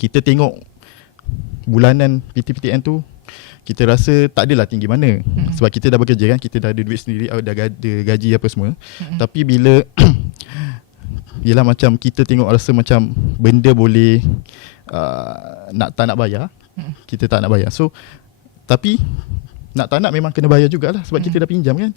kita tengok bulanan PTPTN tu, kita rasa tak adalah tinggi mana. Sebab kita dah bekerja kan, kita dah ada duit sendiri, dah ada gaji apa semua. Tapi bila yelah macam kita tengok rasa macam benda boleh tak nak bayar, kita tak nak bayar. So tapi nak tak nak memang kena bayar jugalah sebab kita dah pinjam kan.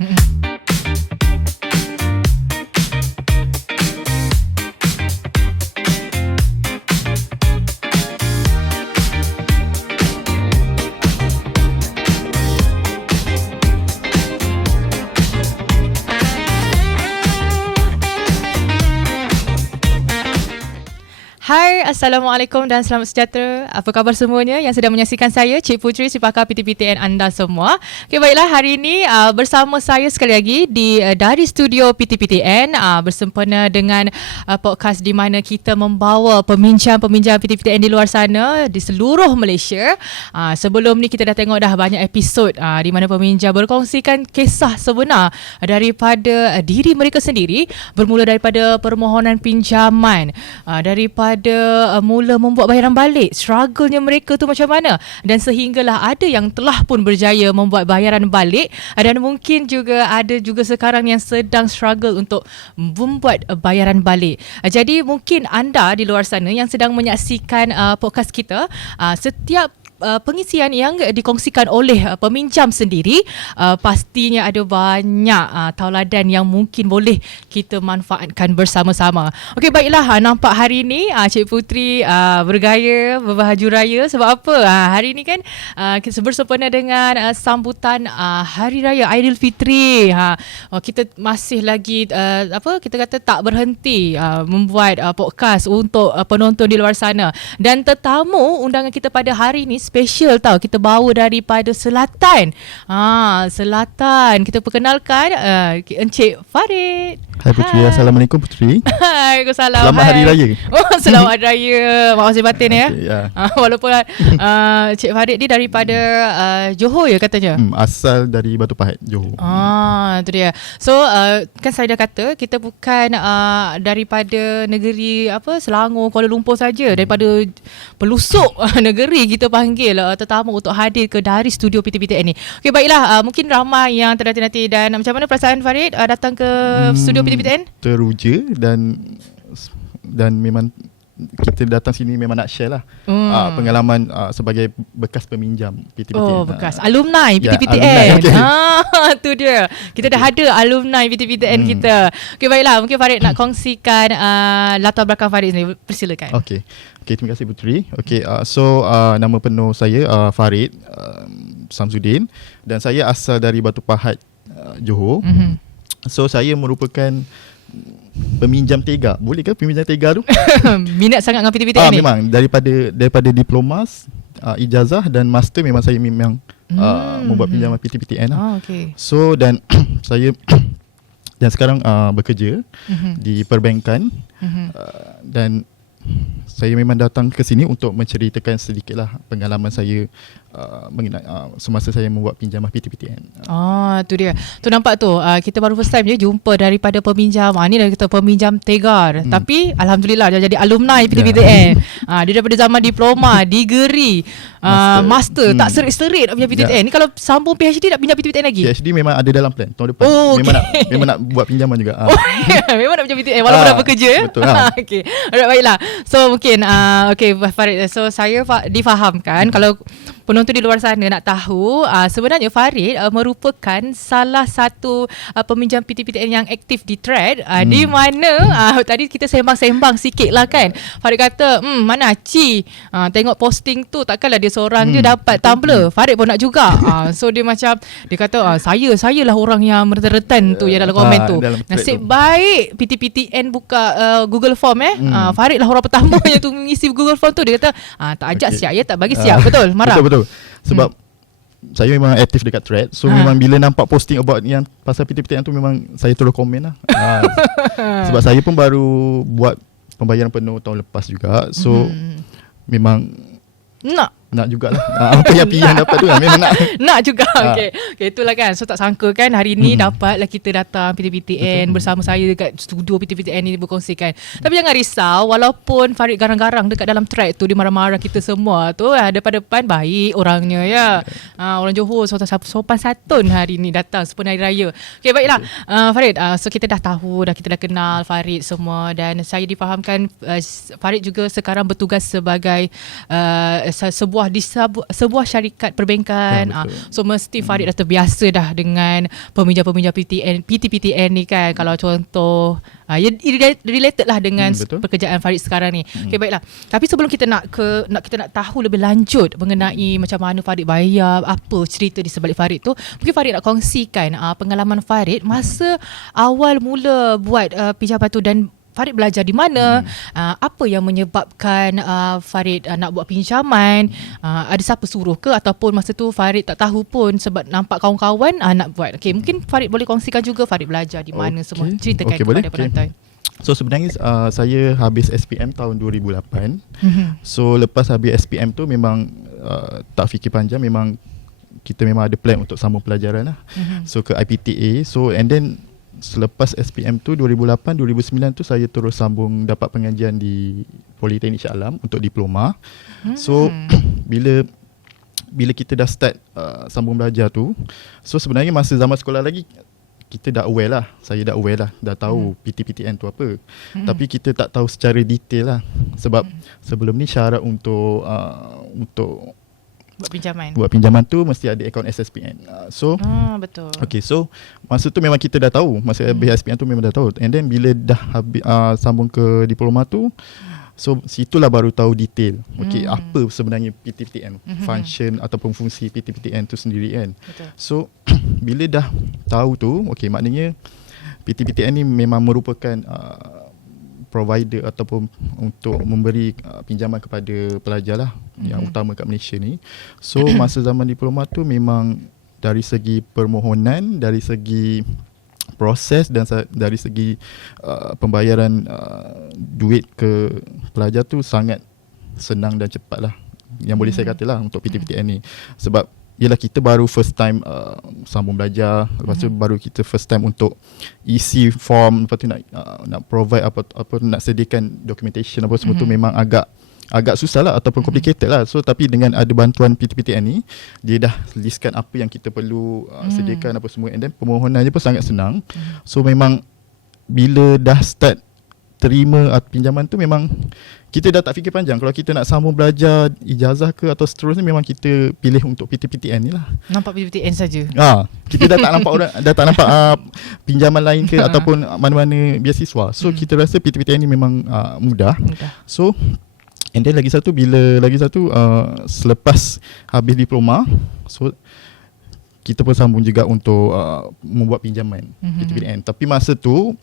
Hai, Assalamualaikum dan selamat sejahtera. Apa khabar semuanya yang sedang menyaksikan saya, Cik Puteri, si pakar PTPTN anda semua. Okay, baiklah, hari ini bersama saya sekali lagi dari studio PTPTN bersempena dengan podcast di mana kita membawa peminjam-peminjam PTPTN di luar sana, di seluruh Malaysia. Sebelum ni kita dah tengok dah banyak episod di mana peminjam berkongsikan kisah sebenar daripada diri mereka sendiri, bermula daripada permohonan pinjaman, daripada mula membuat bayaran balik, struggle-nya mereka tu macam mana, dan sehinggalah ada yang telah pun berjaya membuat bayaran balik, dan mungkin juga ada juga sekarang yang sedang struggle untuk membuat bayaran balik. Jadi mungkin anda di luar sana yang sedang menyaksikan podcast kita, setiap pengisian yang dikongsikan oleh peminjam sendiri, pastinya ada banyak tauladan yang mungkin boleh kita manfaatkan bersama-sama. Okey, baiklah, nampak hari ini Cik Puteri bergaya, berbahaju raya. Sebab apa? Hari ini kan kita bersempena dengan sambutan Hari Raya Aidilfitri. Kita masih lagi kita kata tak berhenti membuat podcast untuk penonton di luar sana. Dan tetamu undangan kita pada hari ini special tau, kita bawa daripada selatan. Selatan. Kita perkenalkan Encik Farid. Hai Puteri. Assalamualaikum Puteri. Waalaikumsalam. Selamat Hari Raya. Selamat Hari Raya. Maaf saya batin ya. Okay, yeah. Walaupun Cik Farid ni daripada Johor ya katanya. Asal dari Batu Pahat, Johor. Itu dia. So kan saya dah kata kita bukan daripada negeri Selangor, Kuala Lumpur saja, daripada pelosok negeri kita panggil tetamu untuk hadir ke dari studio PTPTN ni. Okey, baiklah, mungkin ramai yang ternanti-nanti. Dan macam mana perasaan Farid datang ke studio PTPTN? Teruja dan memang kita datang sini memang nak share lah pengalaman sebagai bekas peminjam PTPTN. Bekas alumni PTPTN. Ya, alumni, okay. Tu dia. Kita dah ada alumni PTPTN kita. Okey, baiklah, mungkin Farid nak kongsikan latar belakang Farid sendiri. Persilakan. Okey, terima kasih Puteri. Okey, so nama penuh saya Farid Samsudin, dan saya asal dari Batu Pahat, Johor. So saya merupakan peminjam tega. Boleh ke peminjam tega tu? Minat sangat dengan PTPTN ni? Memang daripada diplomas, ijazah dan master memang saya membuat pinjaman PTPTN lah. Okay. So dan saya dan sekarang bekerja di perbankan, dan saya memang datang ke sini untuk menceritakan sedikitlah pengalaman saya mengenai semasa saya membuat pinjaman PTPTN. Tu dia. Tu nampak tu, kita baru first time je jumpa daripada peminjam. Ni dah kita peminjam tegar. Tapi alhamdulillah dia jadi alumni PTPTN. Dia daripada zaman diploma, degree, master. Tak serit-serit nak pinjam PTPTN. Ni kalau sambung PhD nak pinjam PTPTN lagi? PhD memang ada dalam plan tahun depan. Memang nak buat pinjaman juga. Memang nak pinjam PTPTN walaupun dah bekerja ya. Betul. Okey. Alright, baiklah. So mungkin Farid, so saya difahamkan kalau penonton di luar sana nak tahu, sebenarnya Farid merupakan salah satu peminjam PTPTN yang aktif di thread, di mana tadi kita sembang-sembang sikit lah kan. Farid kata, mana Ci, tengok posting tu takkanlah dia seorang je dapat tumbler, Farid pun nak juga. So dia macam, dia kata saya lah orang yang meretan tu yang dalam komen tu. Nasib baik PTPTN buka Google Form Farid lah orang pertama yang tu mengisi Google Form tu. Dia kata tak ajak siap ya, tak bagi siap. Betul? Marah? Betul. Sebab saya memang aktif dekat thread. So memang bila nampak posting about yang pasal PTPTN tu, memang saya terus komen lah. Sebab saya pun baru buat pembayaran penuh tahun lepas juga. So memang Nak jugalah. Apa yang pilihan dapat tu memang nak. Nak juga. Okay, itulah kan. So tak sangka kan hari ni dapatlah kita datang PTPTN bersama saya dekat studio PTPTN ni berkongsikan. Tapi jangan risau, walaupun Farid garang-garang dekat dalam track tu, dia marah-marah kita semua tu, depan-depan baik orangnya ya. Orang Johor sopan santun hari ni datang sempena Hari Raya. Okay, baiklah. Farid, so kita dah tahu, kita dah kenal Farid semua, dan saya difahamkan Farid juga sekarang bertugas sebagai sebuah syarikat perbankan. So mesti Farid dah terbiasa dah dengan peminjam-peminjam PTPTN ni kan. Kalau contoh related lah dengan pekerjaan Farid sekarang ni. Okay, baiklah. Tapi sebelum kita nak tahu lebih lanjut mengenai macam mana Farid bayar, apa cerita di sebalik Farid tu, mungkin Farid nak kongsikan pengalaman Farid masa awal mula buat pinjaman tu, dan Farid belajar di mana, apa yang menyebabkan Farid nak buat pinjaman, ada siapa suruh ke, ataupun masa tu Farid tak tahu pun sebab nampak kawan-kawan nak buat. Okay, mungkin Farid boleh kongsikan juga Farid belajar di mana semua, ceritakan kepada penonton. So sebenarnya saya habis SPM tahun 2008. So lepas habis SPM tu memang tak fikir panjang, memang kita memang ada plan untuk sambung pelajaran lah. So ke IPTA. So and then selepas SPM tu 2008-2009 tu saya terus sambung dapat pengajian di Politeknik Shah Alam untuk diploma. So bila kita dah start sambung belajar tu, so sebenarnya masa zaman sekolah lagi kita dah aware lah, saya dah aware lah, dah tahu PTPTN tu apa. Tapi kita tak tahu secara detail lah, sebab sebelum ni syarat untuk buat pinjaman tu mesti ada akaun SSPN. Betul. Okay, so masa tu memang kita dah tahu, masa habis SPN tu memang dah tahu. And then bila dah habis, sambung ke diploma tu, so situlah baru tahu detail. Okay, apa sebenarnya PTPTN, function ataupun fungsi PTPTN tu sendiri kan. Betul. So bila dah tahu tu, okay, maknanya PTPTN ni memang merupakan provider ataupun untuk memberi pinjaman kepada pelajar lah, yang utama kat Malaysia ni. So masa zaman diploma tu memang dari segi permohonan, dari segi proses dan dari segi pembayaran duit ke pelajar tu sangat senang dan cepat lah, yang boleh saya kata lah untuk PTPTN ni. Sebab yelah, kita baru first time sambung belajar, lepas tu baru kita first time untuk isi form, lepas tu nak provide apa nak sediakan documentation apa semua tu memang agak susah lah ataupun complicated lah. So tapi dengan ada bantuan PTPTN ni, dia dah listkan apa yang kita perlu sediakan apa semua, and then permohonannya pun sangat senang. So memang bila dah start terima pinjaman tu, memang kita dah tak fikir panjang. Kalau kita nak sambung belajar ijazah ke atau seterusnya, memang kita pilih untuk PTPTN ni lah. Nampak PTPTN saja. Kita dah tak nampak pinjaman lain ke ataupun mana-mana beasiswa. So kita rasa PTPTN ni memang mudah. So and then lagi satu selepas habis diploma, so kita pun sambung juga untuk membuat pinjaman PTPTN. Tapi masa tu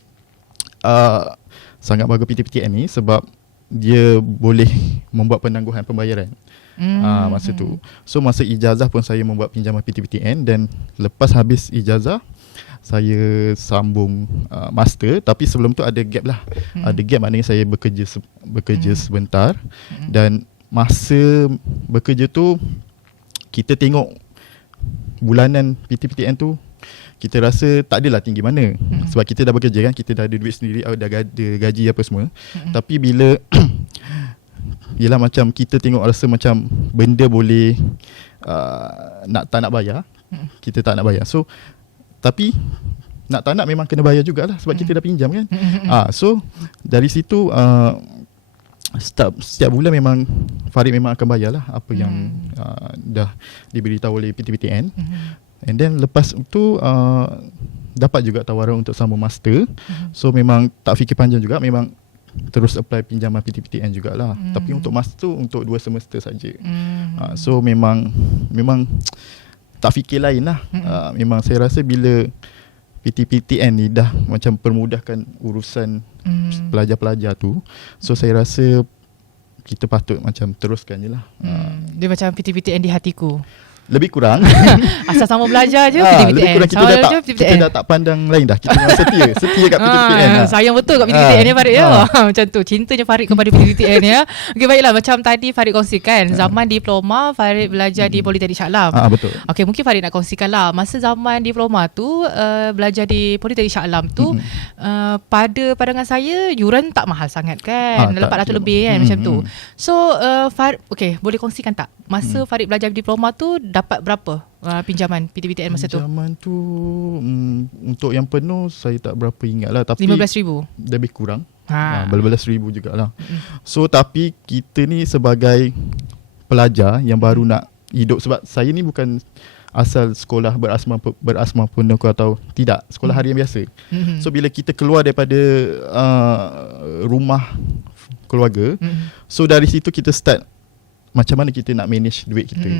sangat bagus PTPTN ni sebab dia boleh membuat penangguhan pembayaran masa tu. So masa ijazah pun saya membuat pinjaman PTPTN, dan lepas habis ijazah saya sambung master. Tapi sebelum tu ada gap lah. Ada gap maknanya saya bekerja sebentar. Dan masa bekerja tu kita tengok bulanan PTPTN tu, kita rasa tak adalah tinggi mana. Sebab kita dah bekerja kan, kita dah ada duit sendiri, dah ada gaji apa semua. Tapi bila yelah, macam kita tengok rasa macam benda boleh tak nak bayar, kita tak nak bayar. So tapi nak tak nak memang kena bayar jugalah, sebab kita dah pinjam kan. So dari situ setiap bulan memang Farid memang akan bayar lah apa yang dah diberitahu oleh PTPTN. And then lepas tu dapat juga tawaran untuk sambung master. So memang tak fikir panjang juga, memang terus apply pinjaman PTPTN jugalah. Tapi untuk master tu untuk 2 semester saja. So memang tak fikir lain lah. Memang saya rasa bila PTPTN ni dah macam permudahkan urusan pelajar-pelajar tu, so saya rasa kita patut macam teruskan je lah. Dia macam PTPTN di hatiku. Lebih kurang. Asal sama belajar je Lebih PTPTN. kurang kita Sama dah belajar tak, kita dah tak pandang lain dah. Kita memang setia kat PTPTN. Sayang betul kat PTPTN ni Farid ya. Macam tu cintanya Farid kepada PTPTN ya. Okey, baiklah, macam tadi Farid kongsikan zaman diploma Farid belajar di Politeknik Shah Alam. Betul. Okey, mungkin Farid nak kongsikan lah masa zaman diploma tu belajar di Politeknik Shah Alam tu pada pandangan saya yuran tak mahal sangat kan. Dalam 400 lebih kan macam tu. So Farid, okey, boleh kongsikan tak masa Farid belajar diploma tu dapat berapa pinjaman PTPTN masa tu? Pinjaman tu untuk yang penuh saya tak berapa ingat lah, tapi 15,000 lebih kurang. Belas ribu jugalah. So tapi kita ni sebagai pelajar yang baru nak hidup, sebab saya ni bukan asal sekolah berasma penuh atau tidak, sekolah harian biasa. So bila kita keluar daripada rumah keluarga, so dari situ kita start macam mana kita nak manage duit kita.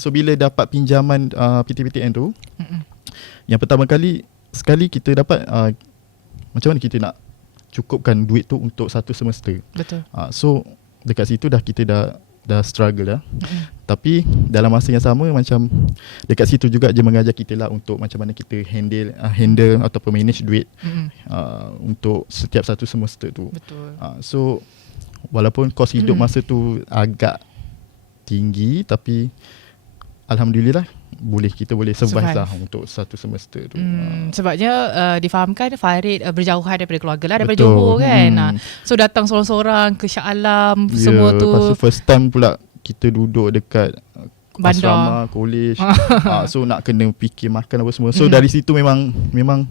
So bila dapat pinjaman PTPTN tu, yang pertama sekali kita dapat macam mana kita nak cukupkan duit tu untuk satu semester. Betul. So dekat situ kita dah struggle lah. Tapi dalam masa yang sama macam dekat situ juga dia mengajar kita lah untuk macam mana kita handle ataupun manage duit untuk setiap satu semester tu. Betul. So walaupun kos hidup masa tu agak tinggi, tapi alhamdulillah kita boleh survive lah untuk satu semester tu. Sebabnya difahamkan Farid berjauhan daripada keluarga lah, daripada Betul. Johor kan. So datang sorang-sorang ke Shah Alam semua tu. Lepas tu first time pula kita duduk dekat bandar, asrama, college. So nak kena fikir makan apa semua. So dari situ memang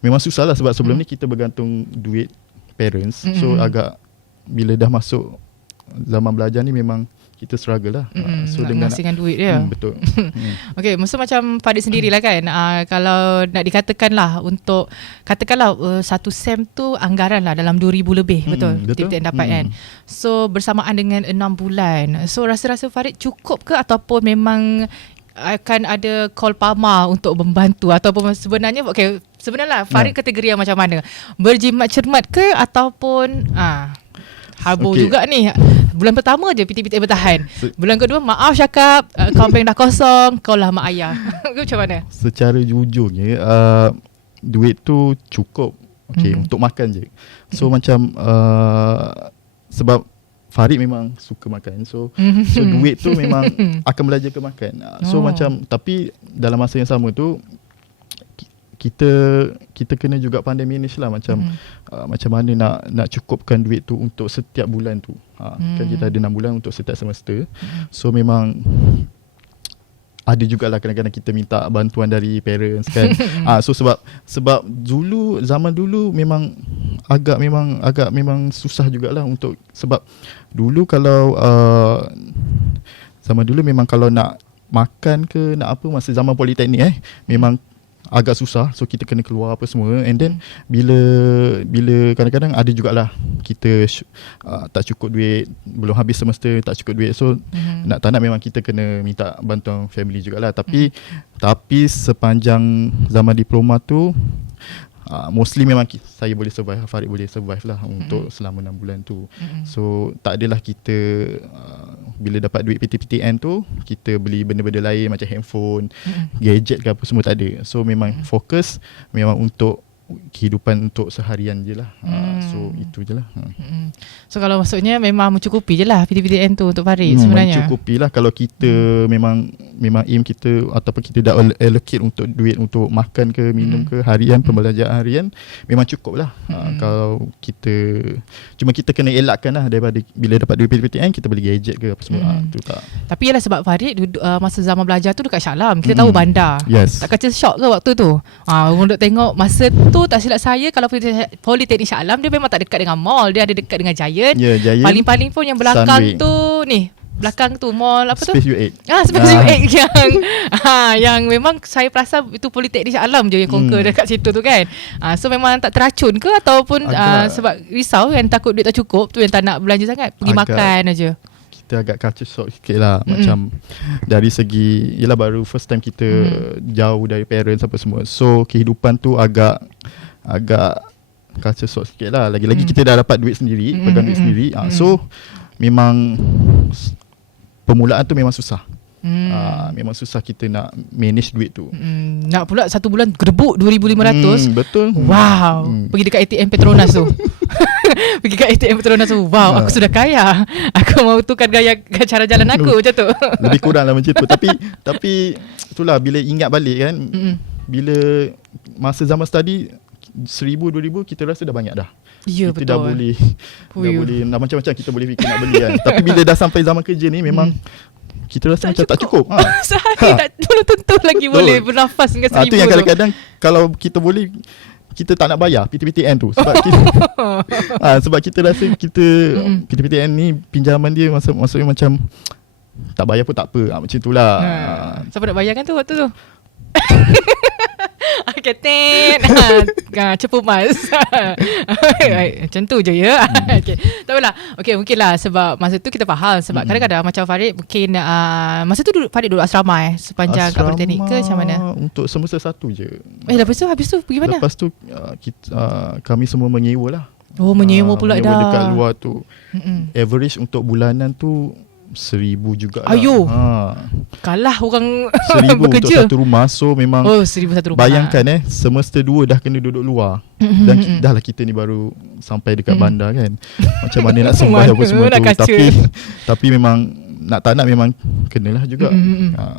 susah lah, sebab sebelum ni kita bergantung duit parents. So agak bila dah masuk zaman belajar ni memang kita struggle lah. So dengan menghasilkan duit dia. Betul. Okey, maksud macam Farid sendirilah kan. Kalau nak dikatakan lah untuk katakanlah satu sem tu anggaran lah dalam 2,000 lebih, betul? PTPTN dapat kan. So bersamaan dengan 6 bulan. So rasa-rasa Farid cukup ke ataupun memang akan ada call pama untuk membantu, ataupun sebenarnya sebenarnya Farid kategori yang macam mana? Berjimat cermat ke ataupun habur juga ni. Bulan pertama je PTPTN bertahan. Bulan kedua maaf cakap kampung dah kosong, kau lah mak ayah. Macam mana? Secara jujurnya duit tu cukup untuk makan je. So macam sebab Farid memang suka makan. So duit tu memang akan belajar ke makan. So macam, tapi dalam masa yang sama tu kita kena juga pandai manage lah macam macam mana nak cukupkan duit tu untuk setiap bulan tu. Kan kita ada 6 bulan untuk setiap semester. So memang ada jugalah kadang-kadang kita minta bantuan dari parents kan. So sebab zaman dulu memang agak susah jugalah untuk, sebab dulu kalau zaman dulu memang kalau nak makan ke nak apa masa zaman politeknik memang agak susah. So kita kena keluar apa semua, and then bila kadang-kadang ada jugalah kita tak cukup duit, belum habis semester tak cukup duit, so nak tak nak memang kita kena minta bantuan family jugalah. Tapi sepanjang zaman diploma tu mostly memang saya boleh survive, Farid boleh survive lah untuk selama 6 bulan tu. So tak adalah kita bila dapat duit PTPTN tu kita beli benda-benda lain macam handphone, gadget ke apa semua, tak ada. So memang fokus memang untuk kehidupan untuk seharian je lah. So itu je lah. So kalau maksudnya memang mencukupi je lah PTPTN tu untuk Farid sebenarnya. Mencukupi lah kalau kita memang aim kita ataupun kita dah allocate untuk duit untuk makan ke minum ke harian, pembelajaran harian, memang cukup lah. Kalau cuma kita kena elakkan lah daripada bila dapat duit PTPTN kita beli gadget ke apa semua. Tu tak. Tapi ialah sebab Farid masa zaman belajar tu dekat Shah Alam, kita tahu bandar. Yes. Tak kacau shock ke waktu tu? Untuk tengok masa tu tak silap saya kalau Politeknik Shah Alam dia memang tak dekat dengan mall, dia ada dekat dengan Giant. Giant. Paling-paling pun yang belakang Sunway. tu ni, belakang tu mall apa tu? Space U8. Space U8 yang memang saya perasan itu Politeknik Shah Alam je yang conquer dekat situ tu kan. So memang tak teracun ke ataupun sebab risau kan, takut duit tak cukup tu yang tak nak belanja sangat, pergi makan aja. Kita agak culture shock sikit lah. Macam dari segi yelah baru first time kita jauh dari parents apa semua, so kehidupan tu agak culture shock sikit lah. Lagi-lagi kita dah dapat duit sendiri, pegang duit sendiri. So memang permulaan tu memang susah. Memang susah kita nak manage duit tu. Nak pula satu bulan gedebuk 2,500. Betul. Wow. Pergi dekat ATM Petronas tu. Pergi kat ATM Petronas tu. Wow, aku sudah kaya. Aku mau tukar gaya cara jalan aku macam tu. Lebih kurang lah macam tu. Tapi itulah bila ingat balik kan, bila masa zaman study 1,000, 2,000 kita rasa dah banyak dah. Ya, kita betul. dah boleh dah macam-macam kita boleh fikir nak beli kan. Tapi bila dah sampai zaman kerja ni memang kita rasa macam tak cukup. Sehari tak belum tentu lagi boleh bernafas dengan 1,000 tu. Yang kadang-kadang kalau kita boleh, kita tak nak bayar PTPTN tu sebab kita, sebab kita rasa kita PTPTN ni pinjaman dia maksudnya macam tak bayar pun tak apa. Macam itulah. Siapa nak bayarkan tu waktu tu? Ketin cepu mas. Macam tu je ya. Okay. Tak apalah. Okay, mungkinlah sebab masa tu kita faham. Sebab kadang-kadang macam Farid mungkin masa tu Farid duduk asrama sepanjang kat Politeknik ke macam mana? Untuk semester 1 je. Habis tu pergi mana? Lepas tu kami semua menyewa lah. Oh, menyewa pula dah. Menyewa dekat luar tu. Average untuk bulanan tu 1,000 juga lah. Ayo. Kalah orang 1,000 bekerja untuk satu rumah. So memang 1,000 satu rumah. Bayangkan semester 2 dah kena duduk luar. Dan dah lah kita ni baru sampai dekat bandar kan. Macam mana nak sembah apa semua tu. Tapi memang nak tak nak memang kenalah juga.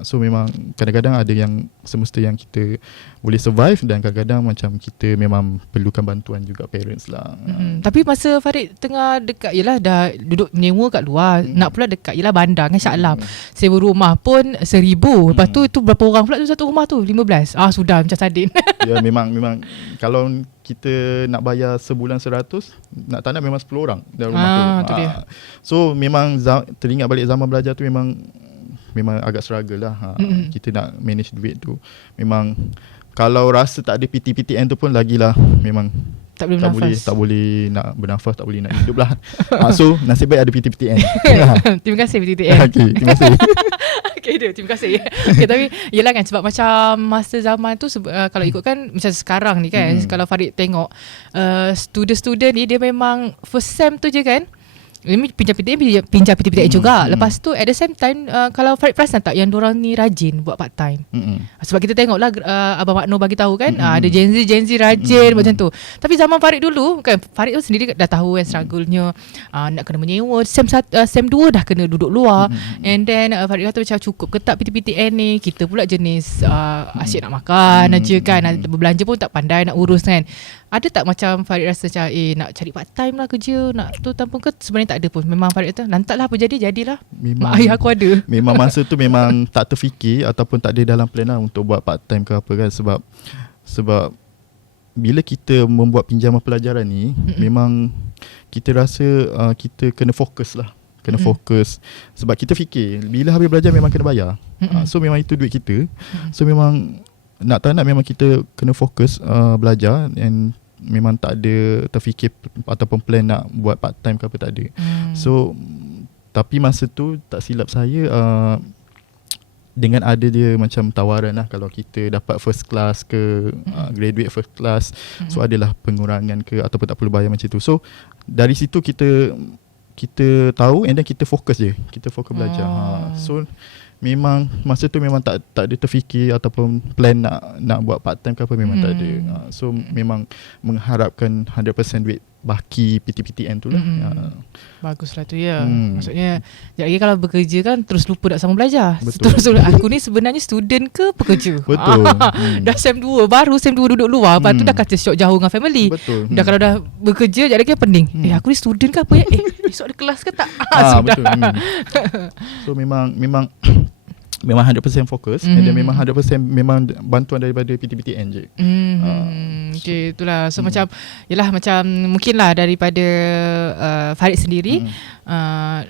So memang kadang-kadang ada yang semester yang kita boleh survive, dan kadang-kadang macam kita memang perlukan bantuan juga parents lah. Tapi masa Farid tengah dekat, yelah dah duduk menyewa kat luar, nak pula dekat yelah bandar kan, Shah Alam. Sewa rumah pun 1,000. Lepas tu itu berapa orang pula tu satu rumah tu? 15. Sudah macam sardin. Ya memang kalau kita nak bayar sebulan 100, nak tak nak memang 10 orang dalam rumah tu. Dia. So memang teringat balik zaman belajar tu memang agak struggle lah. Kita nak manage duit tu. Memang kalau rasa tak ada PTPTN tu pun lagilah memang tak boleh nak bernafas, tak boleh nak hidup lah. So nasib baik ada PTPTN. Terima kasih PTPTN. Okay, terima kasih. Terima kasih. Okay, tapi yelah kan, sebab macam masa zaman tu kalau ikutkan macam sekarang ni kan, kalau Farid tengok student-student ni dia memang first sem tu je kan, pinjam PTPTN juga. Lepas tu at the same time kalau Farid perasan tak yang diorang ni rajin buat part time. Sebab kita tengok lah Abang Makno bagi tahu kan, ada Gen Z rajin macam tu. Tapi zaman Farid dulu kan, Farid tu sendiri dah tahu kan struggle-nya, nak kena menyewa sem 2 dah kena duduk luar. And then Farid kata macam cukup ke tak PTPTN ni, kita pula jenis asyik nak makan aja kan, berbelanja pun tak pandai nak urus kan. Ada tak macam Farid rasa macam nak cari part time lah kerja, nak tu tanpa ke sebenarnya tak ada pun? Memang Farid kata lantaklah apa jadilah. Mak ayah aku ada. Memang masa tu memang tak terfikir ataupun tak ada dalam plan lah untuk buat part time ke apa kan. Sebab bila kita membuat pinjaman pelajaran ni, memang kita rasa kita kena fokus lah. Kena fokus. Sebab kita fikir bila habis belajar memang kena bayar. So memang itu duit kita. So memang nak tak nak memang kita kena fokus belajar, and memang tak ada terfikir ataupun plan nak buat part time ke apa, tak ada. So tapi masa tu tak silap saya dengan ada dia macam tawaran lah, kalau kita dapat first class ke graduate first class, so adalah pengurangan ke ataupun tak perlu bayar macam tu. So dari situ kita tahu, and then kita fokus je, kita fokus belajar. So memang masa tu memang tak ada terfikir ataupun plan nak buat part time ke apa, memang tak ada. So memang mengharapkan 100% duit baki PTPTN tu lah. Baguslah tu ya. Maksudnya sekejap lagi kalau bekerja kan terus lupa nak sama belajar. Betul. Terus aku ni sebenarnya student ke pekerja? Betul. Dah sem 2, baru sem 2 duduk luar. Lepas tu dah kata syok jauh dengan family. Betul. Dah kalau dah bekerja sekejap lagi pening. Aku ni student ke apa ya? Esok ada kelas ke tak? Sudah. Betul. So memang 100% fokus, and then memang 100% memang bantuan daripada PTPTN je. Okay, itulah. So macam yelah, macam mungkinlah daripada Farid sendiri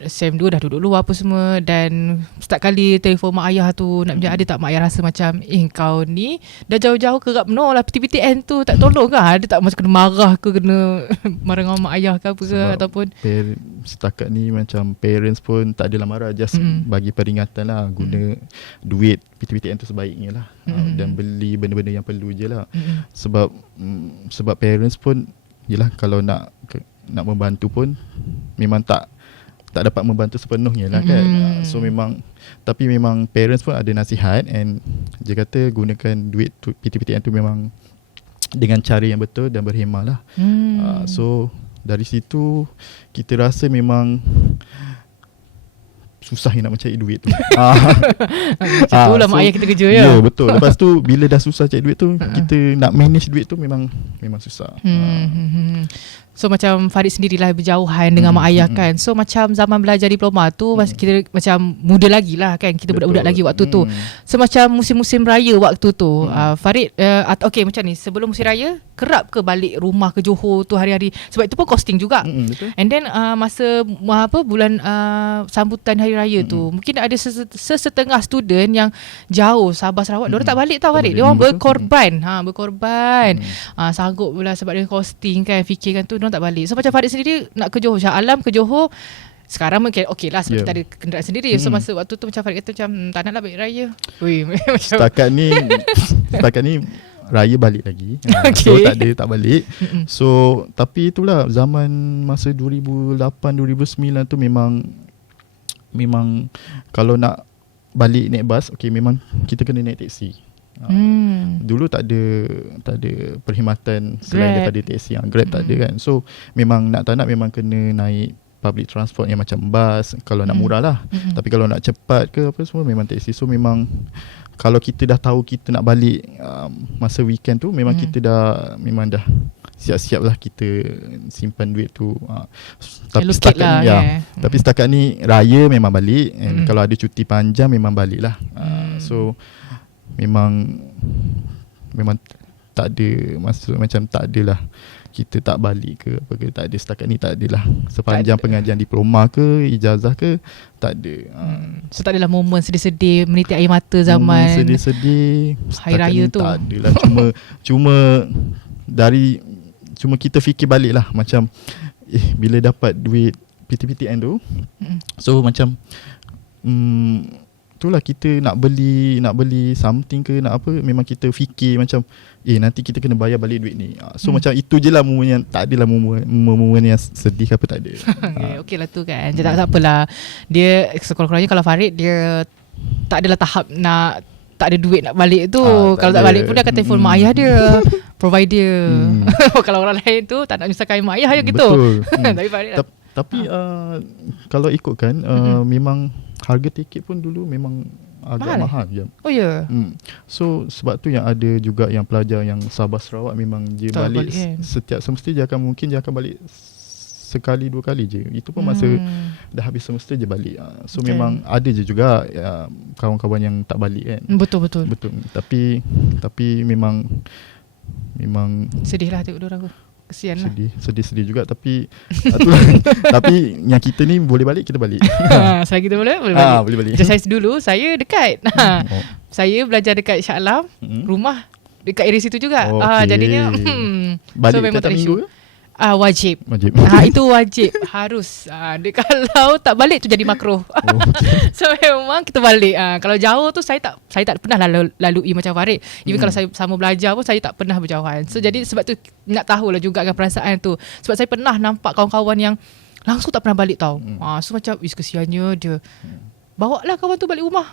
sem 2 dah duduk luar apa semua, dan setiap kali telefon mak ayah tu nak ada tak mak ayah rasa macam kau ni dah jauh-jauh kerap lah PTPTN tu tak tolong ke? Ada tak macam kena marah ke, kena marah dengan mak ayah ke apa ke? Sebab ataupun setakat ni macam parents pun tak adalah marah, just bagi peringatan lah, guna duit PTPTN tu sebaiknya lah, dan beli benda-benda yang perlu je lah. Sebab parents pun yelah, kalau nak membantu pun memang tak tak dapat membantu sepenuhnya lah kan. So memang, tapi memang parents pun ada nasihat, and dia kata gunakan duit PTPTN tu memang dengan cara yang betul dan berhemah lah. So dari situ kita rasa memang susah nak mencari duit tu. Macam tu lah mak ayah kita kerja ya. Ya betul. Lepas tu bila dah susah cari duit tu, kita nak manage duit tu memang susah. So macam Farid sendirilah berjauhan dengan mak ayah kan. So macam zaman belajar diploma tu kita macam muda lagi lah kan. Kita budak-budak lagi waktu tu. So macam musim-musim raya waktu tu Farid okay macam ni, sebelum musim raya kerap ke balik rumah ke Johor tu hari-hari? Sebab itu pun costing juga. Betul. And then masa bulan sambutan hari raya tu, mungkin ada sesetengah student yang jauh Sabah Sarawak, diorang tak balik tau Farid. Diorang berkorban. Berkorban. Sanggup pula sebab dia costing kan, fikirkan tu, diorang tak balik. So macam Farid sendiri nak ke Johor, Shah Alam ke Johor, sekarang mungkin okey lah sebab kita ada kenderaan sendiri. So masa waktu tu macam Farid kata macam tak nak lah balik raya. Setakat ni raya balik lagi. So tak balik. So tapi itulah zaman masa 2008 2009 tu memang kalau nak balik naik bas, memang kita kena naik teksi. Dulu tak ada perkhidmatan selain daripada teksi. Grab tak ada kan. So memang nak tak nak memang kena naik public transport yang macam bas kalau nak murah lah. Tapi kalau nak cepat ke apa semua memang teksi. So memang kalau kita dah tahu kita nak balik masa weekend tu, memang kita dah siap-siap lah kita simpan duit tu. Tapi setakat lah, ni tapi setakat ni raya memang balik, and kalau ada cuti panjang memang balik lah. So memang tak ada maksud macam tak adalah kita tak balik ke apa ke, tak ada. Setakat ni tak adalah. Sepanjang pengajian diploma ke ijazah ke, tak ada. So tak adalah momen sedih-sedih menitik air mata zaman sedih-sedih hari raya tu? Tak adalah. Cuma kita fikir balik lah, macam bila dapat duit PTPTN tu, so macam itulah kita nak beli something ke nak apa, memang kita fikir macam nanti kita kena bayar balik duit ni. So macam itu je lah momen yang tak adalah momen yang sedih apa, tak ada. Okey lah tu kan. Tak apalah. Dia sekurang-kurangnya kalau Farid dia tak adalah tahap nak tak ada duit nak balik tu. Kalau tak balik pun dia akan telefon mak ayah dia, provide dia. Kalau orang lain tu tak nak nyusahkan mak ayah gitu. Tapi Farid tapi kalau ikutkan memang harga tiket pun dulu memang agak mahal je. Oh ya. So sebab tu yang ada juga yang pelajar yang Sabah Sarawak memang dia balik setiap semester dia akan balik sekali dua kali je. Itu pun masa dah habis semester je balik. So memang ada je juga kawan-kawan yang tak balik kan. Betul. Tapi memang sedih lah tengok diorang tu. Kesian lah. Sedih juga, tapi tapi yang kita ni boleh balik, kita balik. Selagi kita boleh balik. Boleh balik. Macam saya dulu, saya dekat. Saya belajar dekat Shah Alam, rumah dekat area situ juga. Jadinya balik so memang tiap minggu ke? Wajib. Itu wajib. Harus. Dia kalau tak balik tu jadi makruh. So memang kita balik. Kalau jauh tu saya tak pernah lalui macam Farid. Even kalau saya sama belajar pun saya tak pernah berjauhan. So jadi sebab tu nak tahulah juga kan perasaan tu. Sebab saya pernah nampak kawan-kawan yang langsung tak pernah balik tau. So macam kesiannya dia. Bawa lah kawan tu balik rumah.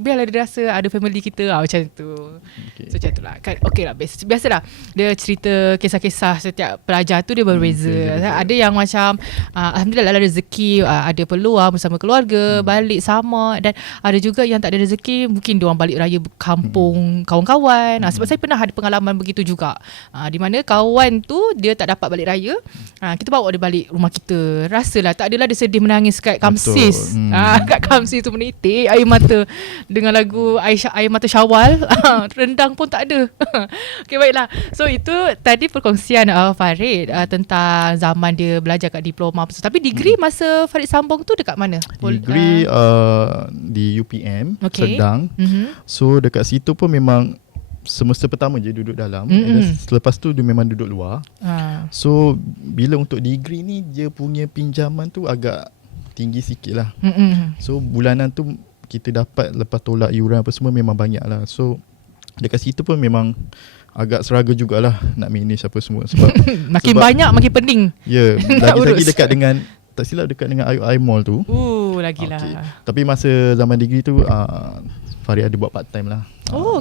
Biarlah dia rasa ada family kita macam tu. So macam tu lah kan. Okay lah, biasalah dia cerita kisah-kisah setiap pelajar tu dia berbeza. Ada yang macam alhamdulillah lah rezeki, ada peluang bersama keluarga balik sama, dan ada juga yang tak ada rezeki, mungkin diorang balik raya kampung kawan-kawan. Sebab saya pernah ada pengalaman begitu juga, di mana kawan tu dia tak dapat balik raya, kita bawa dia balik rumah kita. Rasalah tak adalah dia sedih menangis kat Kamsis. Kat Kamsis tu menitik air mata dengan lagu air mata Syawal. Rendang pun tak ada. Okay, baiklah. So itu tadi perkongsian Farid tentang zaman dia belajar kat diploma. Tapi degree masa Farid sambung tu dekat mana? Degree di UPM Sedang. So dekat situ pun memang semester pertama je duduk dalam, selepas tu dia memang duduk luar. So bila untuk degree ni dia punya pinjaman tu agak tinggi sikit lah. So bulanan tu kita dapat lepas tolak iuran apa semua memang banyak lah. So dekat situ pun memang agak struggle jugalah nak manage apa semua. Sebab makin banyak makin pening. Ya, lagi-lagi dekat dengan tak silap dekat dengan IOI Mall tu. Lagilah. Okay. Tapi masa zaman degree tu Farid ada buat part time lah.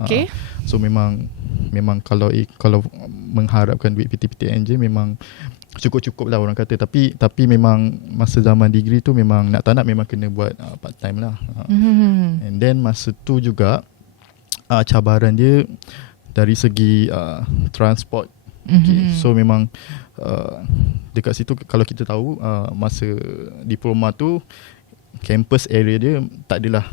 Okay. So memang kalau mengharapkan duit PTPTN je memang cukup-cukup lah orang kata. Tapi memang masa zaman degree tu memang nak tak nak memang kena buat part time lah. And then masa tu juga cabaran dia dari segi transport. Okay. So memang dekat situ kalau kita tahu masa diploma tu campus area dia tak adalah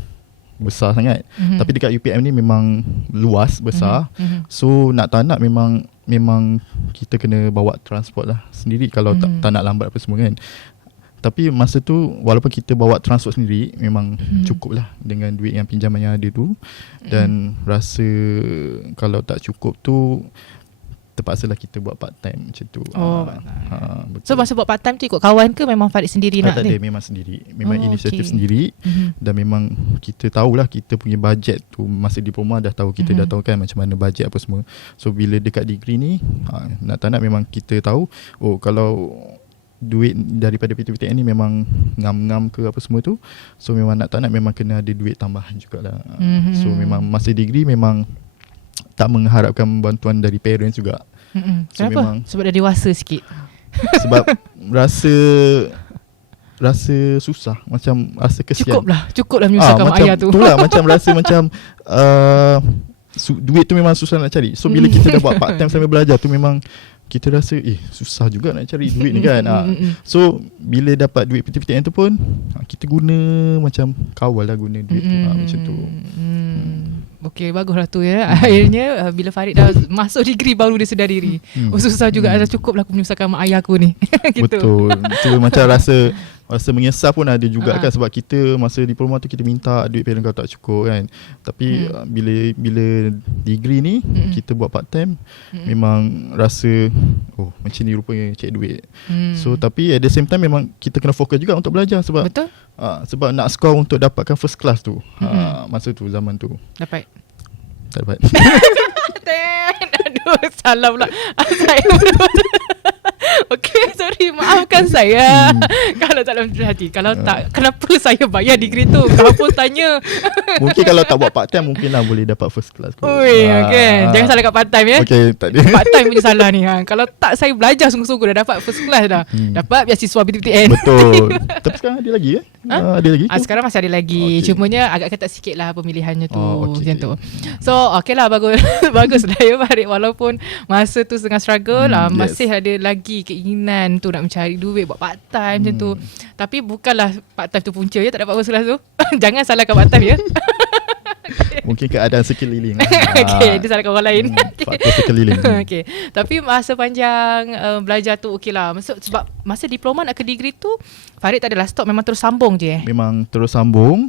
besar sangat. Tapi dekat UPM ni memang luas, besar. So nak tak nak memang kita kena bawa transport lah sendiri kalau tak nak lambat apa semua kan. Tapi masa tu walaupun kita bawa transport sendiri memang cukup lah dengan duit yang pinjaman yang ada tu. Dan rasa kalau tak cukup tu terpaksalah kita buat part time macam tu. Betul. So masa buat part time tu ikut kawan ke memang Farid sendiri nak tak ni? ada, memang sendiri. Memang inisiatif sendiri. Dan memang kita tahulah kita punya bajet tu masa diploma dah tahu, kita dah tahu kan macam mana bajet apa semua. So bila dekat degree ni nak tak nak memang kita tahu kalau duit daripada PTPTN ni memang ngam-ngam ke apa semua tu. So memang nak tak nak memang kena ada duit tambahan jugalah. So memang masa degree memang tak mengharapkan bantuan dari parents juga. So Kenapa? memang Sebab dah dewasa sikit. sebab rasa susah, macam rasa kesian. Cukuplah menyusahkan mak ayah tu. Itulah macam rasa macam duit tu memang susah nak cari. So bila kita dah buat part time sambil belajar tu memang kita rasa susah juga nak cari duit ni kan. So bila dapat duit PTPTN tu pun kita guna macam kawal lah guna duit tu macam tu. Okey, baguslah tu ya. Akhirnya bila Farid dah masuk degree baru dia sedar diri. Susah juga, dah cukup lah aku menyusahkan mak ayah aku ni. Gitu. Betul. Tu macam rasa menyesal pun ada juga kan, sebab kita masa diploma tu kita minta duit parent kau tak cukup kan. Tapi bila degree ni kita buat part time memang rasa macam ni rupanya cek duit. So tapi at the same time memang kita kena fokus juga untuk belajar sebab Betul? Sebab nak score untuk dapatkan first class tu masa tu, zaman tu Dapat. tak dapat. Aduh, salah pula. Saya okey, sorry, maafkan saya kalau tak dalam hati. Kalau tak, kenapa saya bayar degree tu? Kau pun tanya. Mungkin kalau tak buat part time mungkin lah boleh dapat first class kot. Ui, okay. Jangan salah kat part time ya. Okay, tak ada. Part time punya salah ni. Kalau tak, saya belajar sungguh-sungguh dah dapat first class dah. Dapat beasiswa PTPTN. Betul. Tapi sekarang ada lagi ya? Ada lagi? Sekarang masih ada lagi. Cumanya agak ketat sikit lah pemilihannya tu. Macam tu. So okay lah, bagus. Bagus lah ya Farid. Walaupun masa tu tengah struggle masih ada lagi keinginan tu nak mencari duit buat part time macam tu. Tapi bukanlah part time tu punca ya, tak dapat first class tu. Jangan salahkan part time ya. Mungkin keadaan sekeliling. Okay, dia salahkan orang lain. Faktor sekeliling. Okay. Tapi masa panjang belajar tu okey lah. Sebab masa diploma nak ke degree tu Farid tak adalah stop, memang terus sambung je Memang terus sambung.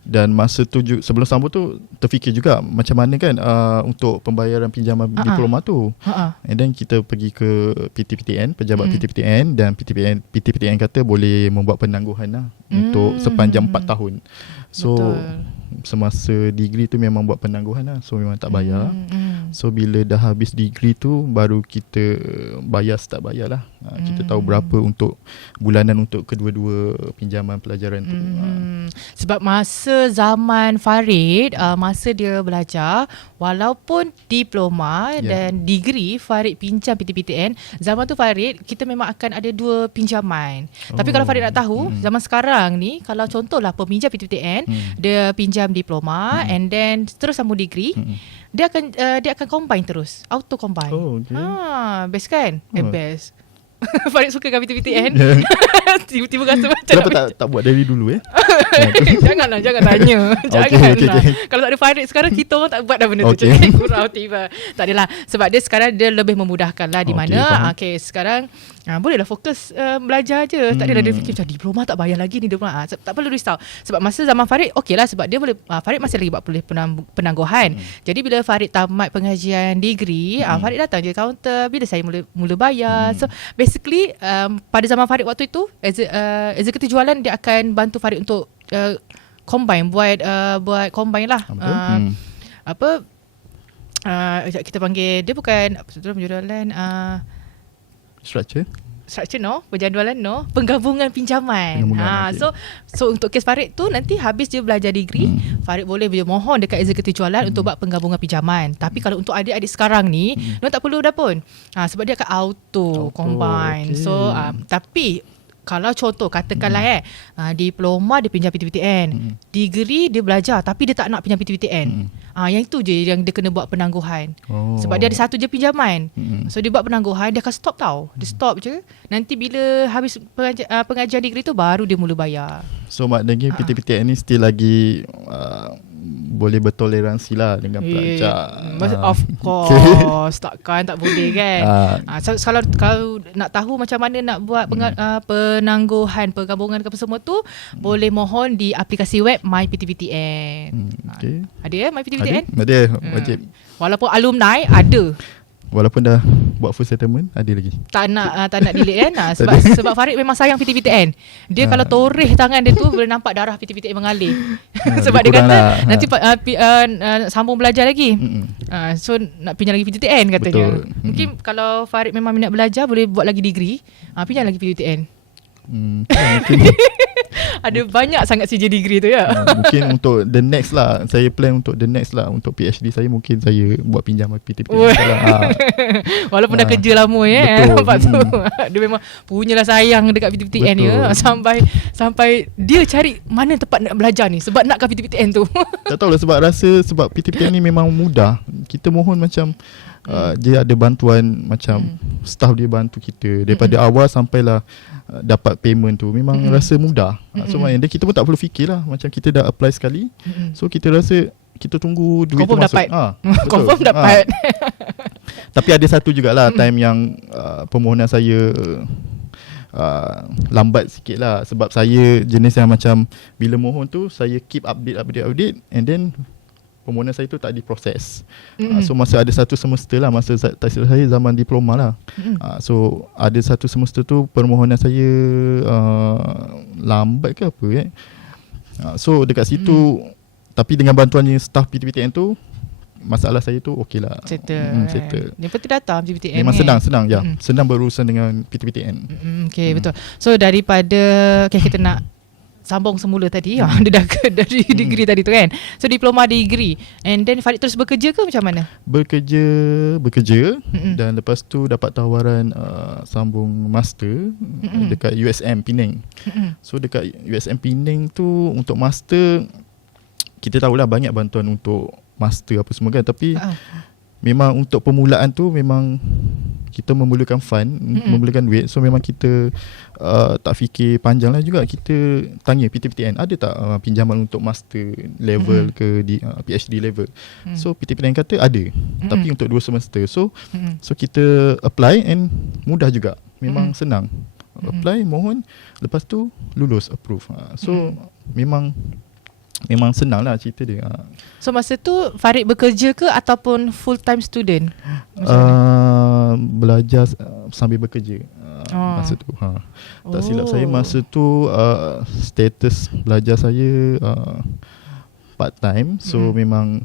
Dan masa tu sebelum sambung tu terfikir juga macam mana kan untuk pembayaran pinjaman diploma tu. And then kita pergi ke PTPTN, pejabat PTPTN, dan PTPTN kata boleh membuat penangguhan lah untuk sepanjang 4 tahun. So semasa degree tu memang buat penangguhan lah. So memang tak bayar. So bila dah habis degree tu baru kita bayar, start bayar lah. Kita tahu berapa untuk bulanan untuk kedua-dua pinjaman pelajaran tu. Sebab masa zaman Farid, masa dia belajar, walaupun diploma dan degree Farid pinjam PTPTN, zaman tu Farid kita memang akan ada 2 pinjaman. Tapi kalau Farid nak tahu, zaman sekarang ni kalau contohlah peminjam PTPTN dia pinjam diploma and then terus sambung degree, dia akan combine terus, auto combine. Best kan? Best. Farid suka kan PTPTN? Tiba-tiba rasa macam kenapa tak buat dari dulu Janganlah, jangan tanya. Janganlah. Kalau tak ada Farid sekarang, kita orang tak buat dah benda tu. Kurang tiba. Tak adalah. Sebab dia sekarang dia lebih memudahkan lah di mana sekarang bolehlah fokus belajar je. Tak adalah dia fikir macam diploma tak bayar lagi ni diploma. Tak perlu risau. Sebab masa zaman Farid okey lah, sebab dia boleh Farid masih lagi boleh penangguhan. Jadi bila Farid tamat pengajian degree, Farid datang je kaunter bila saya mula bayar. So basically pada zaman Farid waktu itu eksekutif jualan dia akan bantu Farid untuk combine, buat combine lah. Kita panggil dia bukan apa tu penjualan structure. structure penjadualan penggabungan pinjaman. Penggabungan, So untuk kes Farid tu nanti habis dia belajar degree, Farid boleh mohon dekat eksekutif jualan untuk buat penggabungan pinjaman. Tapi kalau untuk adik-adik sekarang ni, tak perlu dah pun. Sebab dia akan auto combine. Okay. So tapi kalau contoh katakanlah diploma dia pinjam PTPTN, degree dia belajar tapi dia tak nak pinjam PTPTN. Yang itu je yang dia kena buat penangguhan. Sebab dia ada satu je pinjaman. So dia buat penangguhan, dia akan stop tau. Dia stop je. Nanti bila habis pengajian degree tu baru dia mula bayar. So maknanya PTPTN ni still lagi boleh bertoleransi lah dengan pelajar. Of course. Takkan tak boleh kan. Kalau nak tahu macam mana nak buat penangguhan, penggabungan ke apa semua tu, boleh mohon di aplikasi web MyPTPTN. Okay. Ada ya MyPTPTN? Ada, wajib. Walaupun alumni ada. Walaupun dah buat full settlement, ada lagi. Tak nak delete kan. Sebab Farid memang sayang PTPTN. Dia kalau toreh tangan dia tu boleh nampak darah PTPTN mengalir. Sebab dia kata nanti sambung belajar lagi. So nak pinjam lagi PTPTN katanya. Betul. Mungkin kalau Farid memang minat belajar, boleh buat lagi degree, pinjam lagi PTPTN. Mungkin Ada banyak sangat CJ degree tu ya. mungkin untuk the next lah. Saya plan untuk the next lah. Untuk PhD saya mungkin saya buat pinjaman PTPTN lah. Walaupun dah kerja lama nampak tu. Dia memang punyalah sayang dekat PTPTN ya. Sampai dia cari mana tempat nak belajar ni sebab nakkan PTPTN tu. Tak tahulah sebab PTPTN ni memang mudah. Kita mohon macam dia ada bantuan macam staff dia bantu kita daripada awal sampailah dapat payment tu memang rasa mudah. So maknanya kita pun tak perlu fikir lah. Macam kita dah apply sekali, so kita rasa kita tunggu duit confirm tu masuk. Confirm dapat. Tapi ada satu jugalah time yang permohonan saya lambat sikit lah. Sebab saya jenis yang macam bila mohon tu saya keep update and then permohonan saya tu tak diproses. So masa ada satu semester lah, masa tak silap saya zaman diploma lah. So ada satu semester tu permohonan saya lambat ke apa so dekat situ tapi dengan bantuannya staff PTPTN tu, masalah saya tu okey lah. Settle. Yang penting datang PTPTN. Memang senang ya. Senang berurusan dengan PTPTN. Okay, betul. So daripada kita nak sambung semula tadi, dia dah dari degree tadi tu kan. So diploma degree, and then Farid terus bekerja ke macam mana? Bekerja dan lepas tu dapat tawaran sambung master dekat USM Penang. So dekat USM Penang tu untuk master, kita tahulah banyak bantuan untuk master apa semua kan, tapi memang untuk permulaan tu memang kita memerlukan fund, memerlukan duit. So memang kita tak fikir panjang lah juga. Kita tanya PTPTN ada tak pinjaman untuk master level ke di PhD level. So PTPTN kata ada, tapi untuk 2 semester. So kita apply and mudah juga. Memang senang. Apply, mohon, lepas tu lulus, approve. So memang senang lah cerita dia. So masa tu Farid bekerja ke ataupun full time student? Belajar sambil bekerja masa tu. Tak silap saya masa tu status belajar saya part time. So memang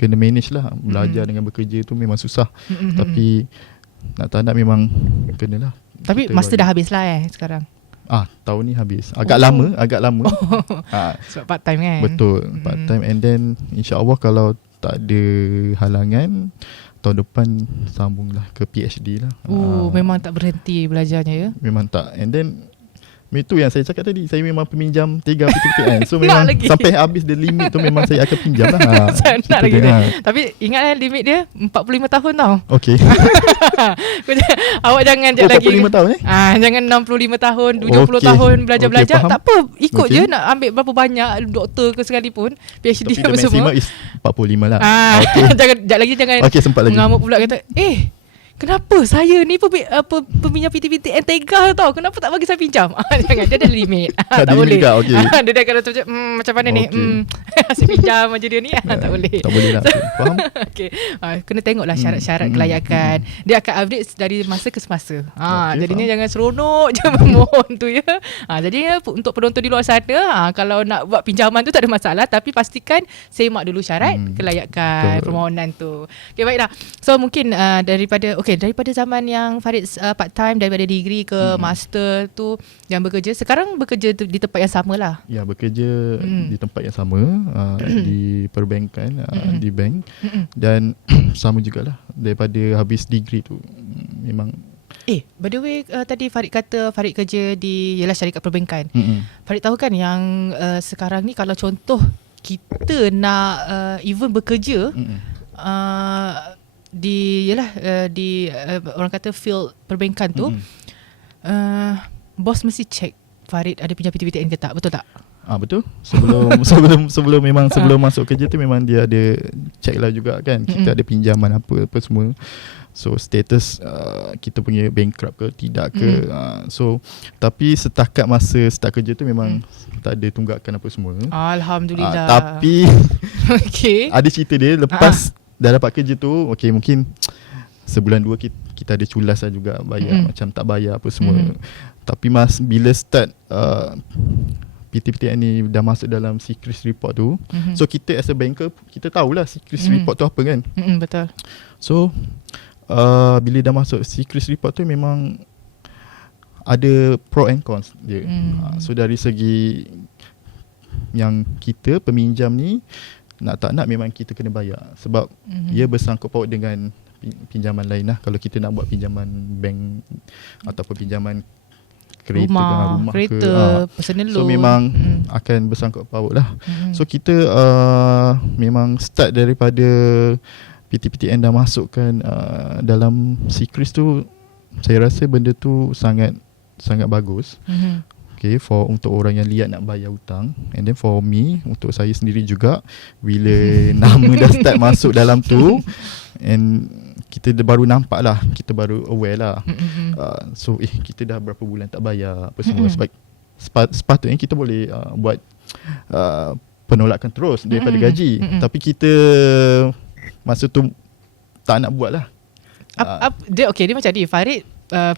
kena manage lah. Belajar dengan bekerja tu memang susah. Tapi nak tak nak memang kenalah. Tapi master dah habis lah sekarang. Tahun ni habis. Agak lama. Sebab part time kan. Betul, part time. And then insya-Allah kalau tak ada halangan, tahun depan sambunglah ke PhD lah. Memang tak berhenti belajarnya ya. Memang tak. And then itu yang saya cakap tadi, saya memang peminjam 3 PTPTN. So memang sampai habis the limit tu memang saya akan pinjam lah. Nak lagi Tapi ingatlah limit dia 45 tahun tau. Okay. Awak jangan lagi 45 tahun jangan 65 tahun 70 tahun belajar-belajar. Tak apa, ikut je nak ambil berapa banyak doktor ke sekalipun, PhD apa semua. Tapi the maximum is 45 lah. Jangan sempat lagi. mengamuk pula kata kenapa saya ni peminjam PTPTN tega tau, kenapa tak bagi saya pinjam? Jangan, dia ada limit. Tak boleh. Dia dah kata macam mana ni? Asyik pinjam aja dia ni. Tak boleh. Tak boleh lah. Faham? Kena tengoklah syarat-syarat kelayakan. Dia akan update dari masa ke semasa. Jadinya jangan seronok je memohon tu ya. Jadi untuk penonton di luar sana, kalau nak buat pinjaman tu tak ada masalah, tapi pastikan semak dulu syarat kelayakan permohonan tu. Okay, baiklah. So mungkin daripada okay, daripada zaman yang Farid part time, daripada degree ke master tu yang bekerja, sekarang bekerja di tempat yang sama lah. Ya, bekerja di tempat yang sama, di perbankan, di bank, dan sama jugalah daripada habis degree tu. Memang By the way, tadi Farid kata Farid kerja di yalah syarikat perbankan. Farid tahu kan yang sekarang ni kalau contoh kita nak even bekerja di orang kata field perbankan tu, bos mesti check Farid ada pinjam PTPTN ke tak, betul tak? Betul. Sebelum masuk kerja tu memang dia ada check lah juga kan, kita ada pinjaman apa semua. So status kita punya bankrupt ke tidak ke. So tapi setakat masa start kerja tu memang tak ada tunggakan apa semua. Alhamdulillah. Tapi okay, ada cerita dia lepas dah dapat kerja tu, okay, mungkin sebulan dua kita ada culas lah juga bayar, macam tak bayar apa semua. Tapi bila start PTPTN ni dah masuk dalam secret report tu, so kita as a banker kita tahulah secret report tu apa kan. Betul. So bila dah masuk secret report tu memang ada pro and cons dia. So dari segi yang kita peminjam ni nak tak nak memang kita kena bayar, sebab ia bersangkut paut dengan pinjaman lain lah. Kalau kita nak buat pinjaman bank ataupun pinjaman kereta, rumah kereta, ke, personal loan, so memang akan bersangkut paut lah. So kita memang start daripada PTPTN dah masukkan dalam secret tu, saya rasa benda tu sangat bagus. Okay, untuk orang yang lihat nak bayar hutang, and then for me, untuk saya sendiri juga, bila nama dah start masuk dalam tu, and kita baru nampak lah, kita baru aware lah. So kita dah berapa bulan tak bayar apa semua. Sebab sepatutnya kita boleh buat penolakan terus daripada gaji. Tapi kita masa tu tak nak buat lah. Dia macam ni, Farid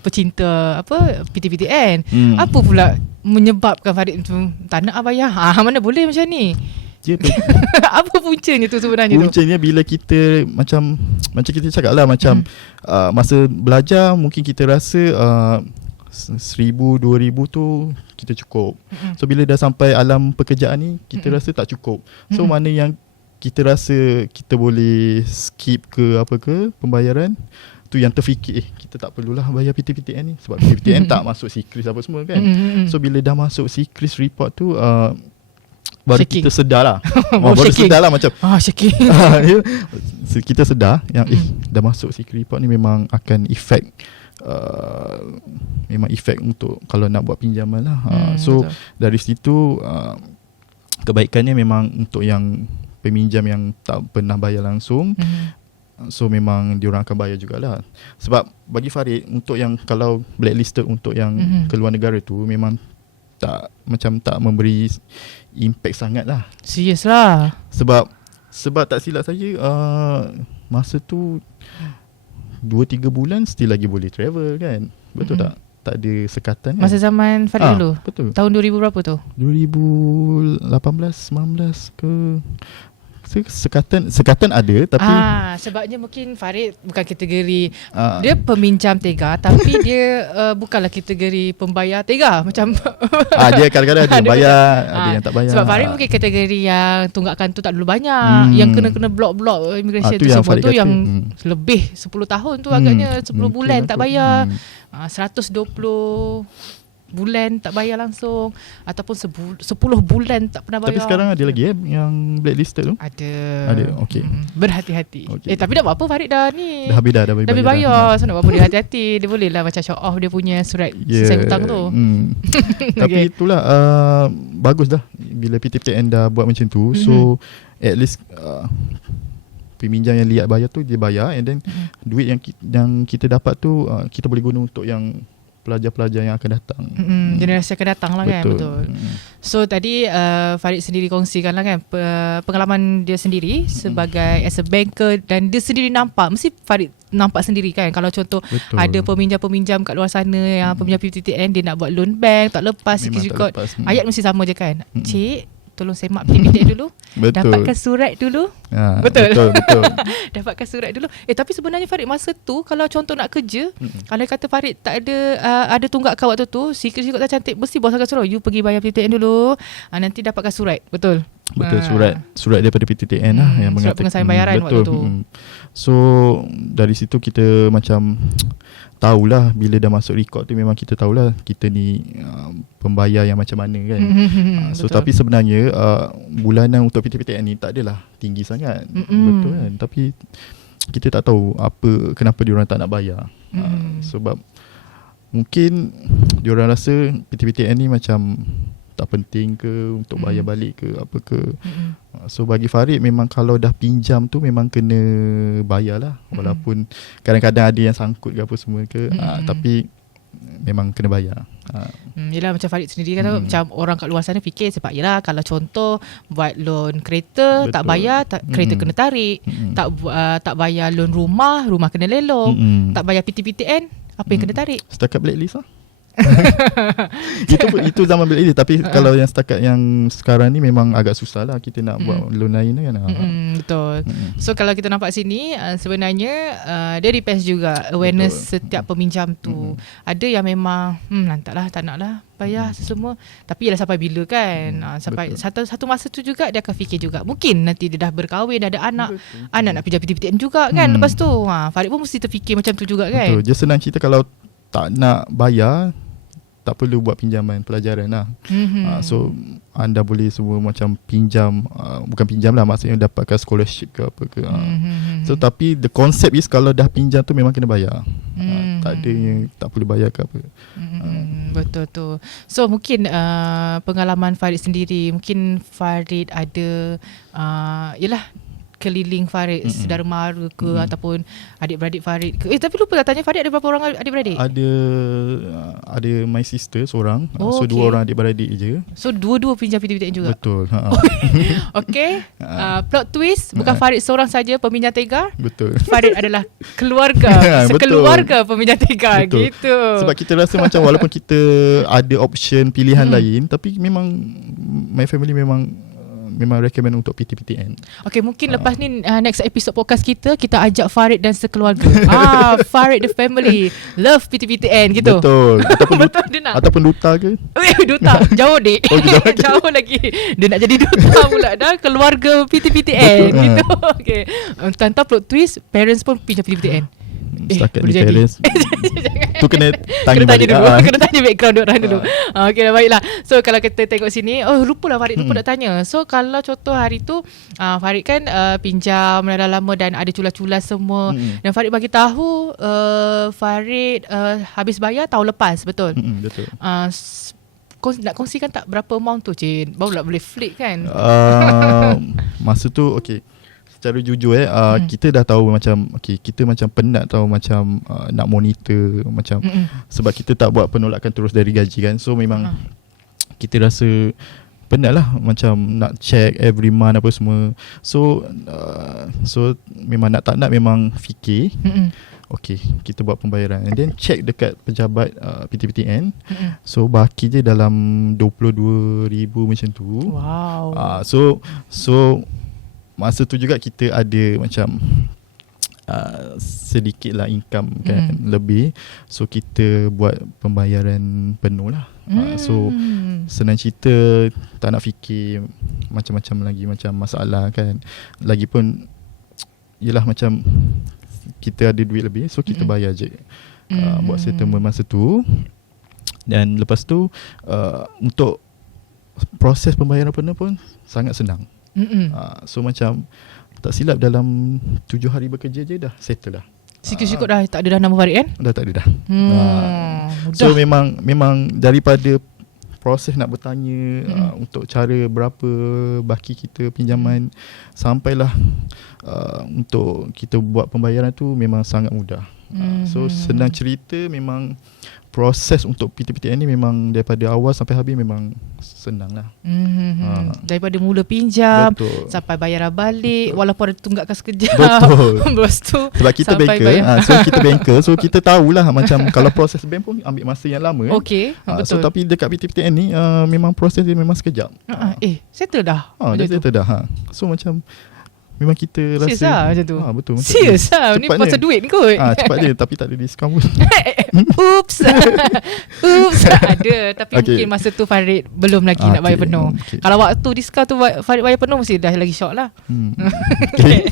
pecinta PTPTN. Apa pula menyebabkan Farid tu tak nak bayar? Mana boleh macam ni? Apa puncanya tu sebenarnya? Puncanya bila kita macam kita cakap lah, macam masa belajar mungkin kita rasa 1,000, 2,000 tu kita cukup. So bila dah sampai alam pekerjaan ni, kita rasa tak cukup. So mana yang kita rasa kita boleh skip ke apa ke pembayaran, tu yang terfikir kita tak perlulah bayar PTPTN ni, sebab PTPTN tak masuk secret apa semua kan. So bila dah masuk secret report tu, baru shaking. Kita sedar lah. Baru sedar lah macam shaking. Kita sedar yang dah masuk secret report ni memang akan efek memang efek untuk kalau nak buat pinjaman lah. So betul. Dari situ kebaikannya memang untuk yang peminjam yang tak pernah bayar langsung, so memang diorang akan bayar jugalah. Sebab bagi Farid, untuk yang kalau blacklisted untuk yang keluar negara tu memang tak memberi impact sangat lah. Serius lah. Sebab tak silap saya masa tu 2-3 bulan still lagi boleh travel kan. Betul tak? Tak ada sekatan kan? Masa zaman Farid dulu? Betul. Tahun 2000 berapa tu? 2018, 19 ke. Sekatan ada, tapi sebabnya mungkin Farid bukan kategori dia peminjam tega, tapi dia bukanlah kategori pembayar tega macam dia kadang-kadang ada yang bayar, ada yang tak bayar. Sebab Farid mungkin kategori yang tunggakan tu tak dulu banyak, yang kena blok immigration tu semua tu yang lebih 10 tahun tu agaknya 10 bulan tak bayar, 120 bulan tak bayar langsung, ataupun 10 bulan tak pernah bayar. Tapi sekarang ada lagi yang blacklisted tu? Ada, okey. Berhati-hati. Okay. Tapi dah buat apa Farid dah ni? Dah habis dah bayar. So nak buat apa dia hati-hati. Dia boleh lah macam show off dia punya surat selesai hutang tu. Tapi itulah bagus dah bila PTPTN dah buat macam tu. So at least peminjam yang lihat bayar tu dia bayar, and then duit yang kita dapat tu kita boleh guna untuk yang pelajar-pelajar yang akan datang. Generasi akan datang lah. Betul. Kan. Betul. So tadi Farid sendiri kongsikan lah kan pengalaman dia sendiri sebagai as a banker, dan dia sendiri nampak, mesti Farid nampak sendiri kan, kalau contoh ada peminjam-peminjam kat luar sana yang peminjam PTPTN dia nak buat loan bank tak lepas security record, ayat mesti sama je kan. Cik, tolong semak PTPTN dulu. Betul. Dapatkan surat dulu. Betul. Dapatkan surat dulu. Tapi sebenarnya Farid, masa tu kalau contoh nak kerja, kalau kata Farid tak ada ada tunggakan waktu tu, sikit-sikit tak cantik, mesti bos akan suruh you pergi bayar PTPTN dulu. Nanti dapatkan surat. Betul. Surat daripada PTPTN lah yang surat mengatakan pengesahan bayaran betul. waktu tu. So dari situ kita macam tahulah bila dah masuk record tu, memang kita tahulah kita ni pembayar yang macam mana kan. So tapi sebenarnya bulanan untuk PTPTN ni tak adalah tinggi sangat. Betul kan. Tapi kita tak tahu kenapa diorang tak nak bayar. Sebab mungkin diorang rasa PTPTN ni macam tak penting ke untuk bayar balik ke apa ke. So bagi Farid, memang kalau dah pinjam tu memang kena bayar lah. Walaupun kadang-kadang ada yang sangkut ke apa semua ke, tapi memang kena bayar. Yelah, macam Farid sendiri kata, macam orang kat luar sana fikir sebab yelah kalau contoh buat loan kereta, tak bayar, kereta kena tarik. Tak bayar loan rumah kena lelong. Tak bayar PTPTN, apa yang kena tarik? Setakat blacklist lah. itu zaman blacklist. Tapi kalau yang setakat yang sekarang ni memang agak susah lah kita nak buat loan lain kan. Betul. So kalau kita nampak sini, sebenarnya dia depends juga awareness setiap peminjam tu. Ada yang memang lantaklah, tak nak lah bayar semua. Tapi ialah sampai bila kan. Sampai satu masa tu juga dia akan fikir juga, mungkin nanti dia dah berkahwin, dah ada anak, anak nak pinjam PTPTN juga kan. Lepas tu Farid pun mesti terfikir macam tu juga kan. Betul. Dia senang cerita, kalau tak nak bayar, tak perlu buat pinjaman pelajaran lah. So anda boleh semua macam pinjam, bukan pinjam lah, maksudnya dapatkan scholarship ke apa ke. So tapi the concept is kalau dah pinjam tu memang kena bayar. Tak ada yang tak perlu bayar ke apa. Betul tu. So mungkin pengalaman Farid sendiri, mungkin Farid ada yelah keliling Farid, saudara mara ke ataupun adik-beradik Farid ke. Tapi lupa nak tanya, Farid ada berapa orang adik-beradik? Ada my sister seorang. So okay. 2 orang adik-beradik je. So dua-dua pinjam PTPTN juga? Betul. Okay. Plot twist, bukan Farid seorang saja peminjam tega. Betul. Farid adalah keluarga, sekeluarga peminjam tega. Betul. Gitu. Sebab kita rasa macam walaupun kita ada option pilihan lain, tapi memang my family memang recommend untuk PTPTN. Okay, mungkin lepas ni next episode podcast kita ajak Farid dan sekeluarga. Farid the family love PTPTN gitu. Betul. Betul dia nak. Ataupun duta ke? Duta. Jauh dik. Jauh lagi. Dia nak jadi duta pula dah, keluarga PTPTN gitu. Okay. Tanpa plot twist, parents pun pinjam PTPTN. Setakat ni parents tu kena tanya dulu. Kena tanya background diorang dulu. Okay, baiklah. So kalau kita tengok sini, lupa lah Farid, lupa nak tanya. So kalau contoh hari tu Farid kan pinjam dah lama dan ada culas-culas semua, dan Farid bagi tahu Farid habis bayar tahun lepas, betul? Betul. Nak kongsikan tak berapa amount tu, Cik? Baru nak boleh flick kan? Masa tu okay, secara jujur kita dah tahu macam kita macam penat tahu macam nak monitor macam sebab kita tak buat penolakan terus dari gaji kan. So memang kita rasa penat lah macam nak check every month apa semua. So memang nak tak nak memang fikir okay, kita buat pembayaran and then check dekat pejabat PTPTN. So baki je dalam 22,000 macam tu. Wow. So masa tu juga kita ada macam sedikit lah income kan, lebih. So kita buat pembayaran penuh lah. So senang cerita, tak nak fikir macam-macam lagi macam masalah kan. Lagipun yelah macam kita ada duit lebih, so kita bayar je. Buat settlement masa tu. Dan lepas tu untuk proses pembayaran penuh pun sangat senang. So macam tak silap dalam 7 hari bekerja je dah settle dah. Sikit-sikit dah tak ada dah nama Farid kan? Dah tak ada dah. Mudah. So memang daripada proses nak bertanya untuk cara berapa baki kita pinjaman sampailah untuk kita buat pembayaran tu memang sangat mudah. So senang cerita, memang proses untuk PTPTN ni memang daripada awal sampai habis memang senang lah. Daripada mula pinjam Betul. sampai bayaran balik, walaupun ada tunggakan sekejap. Betul. Lepas tu Sebab kita sampai banker, so kita banker, so kita tahulah macam kalau proses bank pun ambil masa yang lama. Okey, So betul. tapi dekat PTPTN ni memang proses dia memang sekejap. Settle dah. Dah Macam tu. settle dah. So macam memang kita Serius rasa lah macam tu. betul. macam Serius tu. lah. Ni Cepat pasal dia. duit ni kot. Cepat dia tapi tak ada diskaun pun. Oops. Oops. Ada. Tapi Okay. mungkin masa tu Farid belum lagi nak bayar Okay, penuh. okay. Kalau waktu diskaun tu Farid bayar penuh, mesti dah lagi shock lah. Okay.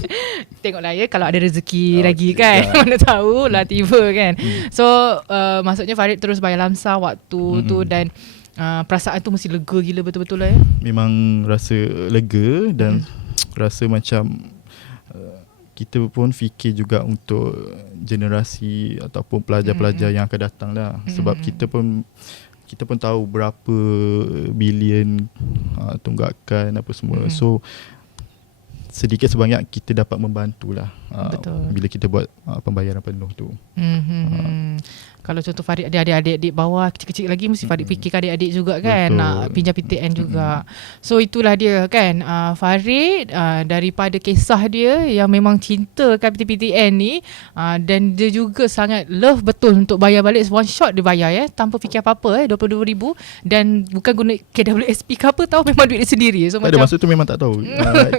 Tengoklah ya, kalau ada rezeki Okay, lagi kan. dah. Mana tahu lah tiba kan. So maksudnya Farid terus bayar lamsa waktu tu, dan perasaan tu mesti lega gila betul-betul lah ya. Memang rasa lega dan rasa macam kita pun fikir juga untuk generasi ataupun pelajar-pelajar yang akan datang lah. Sebab kita pun tahu berapa bilion tunggakan apa semua. So sedikit sebanyak kita dapat membantulah bila kita buat pembayaran penuh tu. Kalau contoh Farid ada adik-adik di bawah kecil-kecil lagi, mesti Farid fikirkan adik-adik juga kan. Betul. Nak pinjam PTN juga. So itulah dia kan. Farid daripada kisah dia yang memang cinta kan PTN ni, dan dia juga sangat love betul untuk bayar balik one shot, dia bayar tanpa fikir apa-apa $22,000, dan bukan guna KWSP ke apa, tahu memang duit dia sendiri. So Tak ada, masa tu memang tak tahu.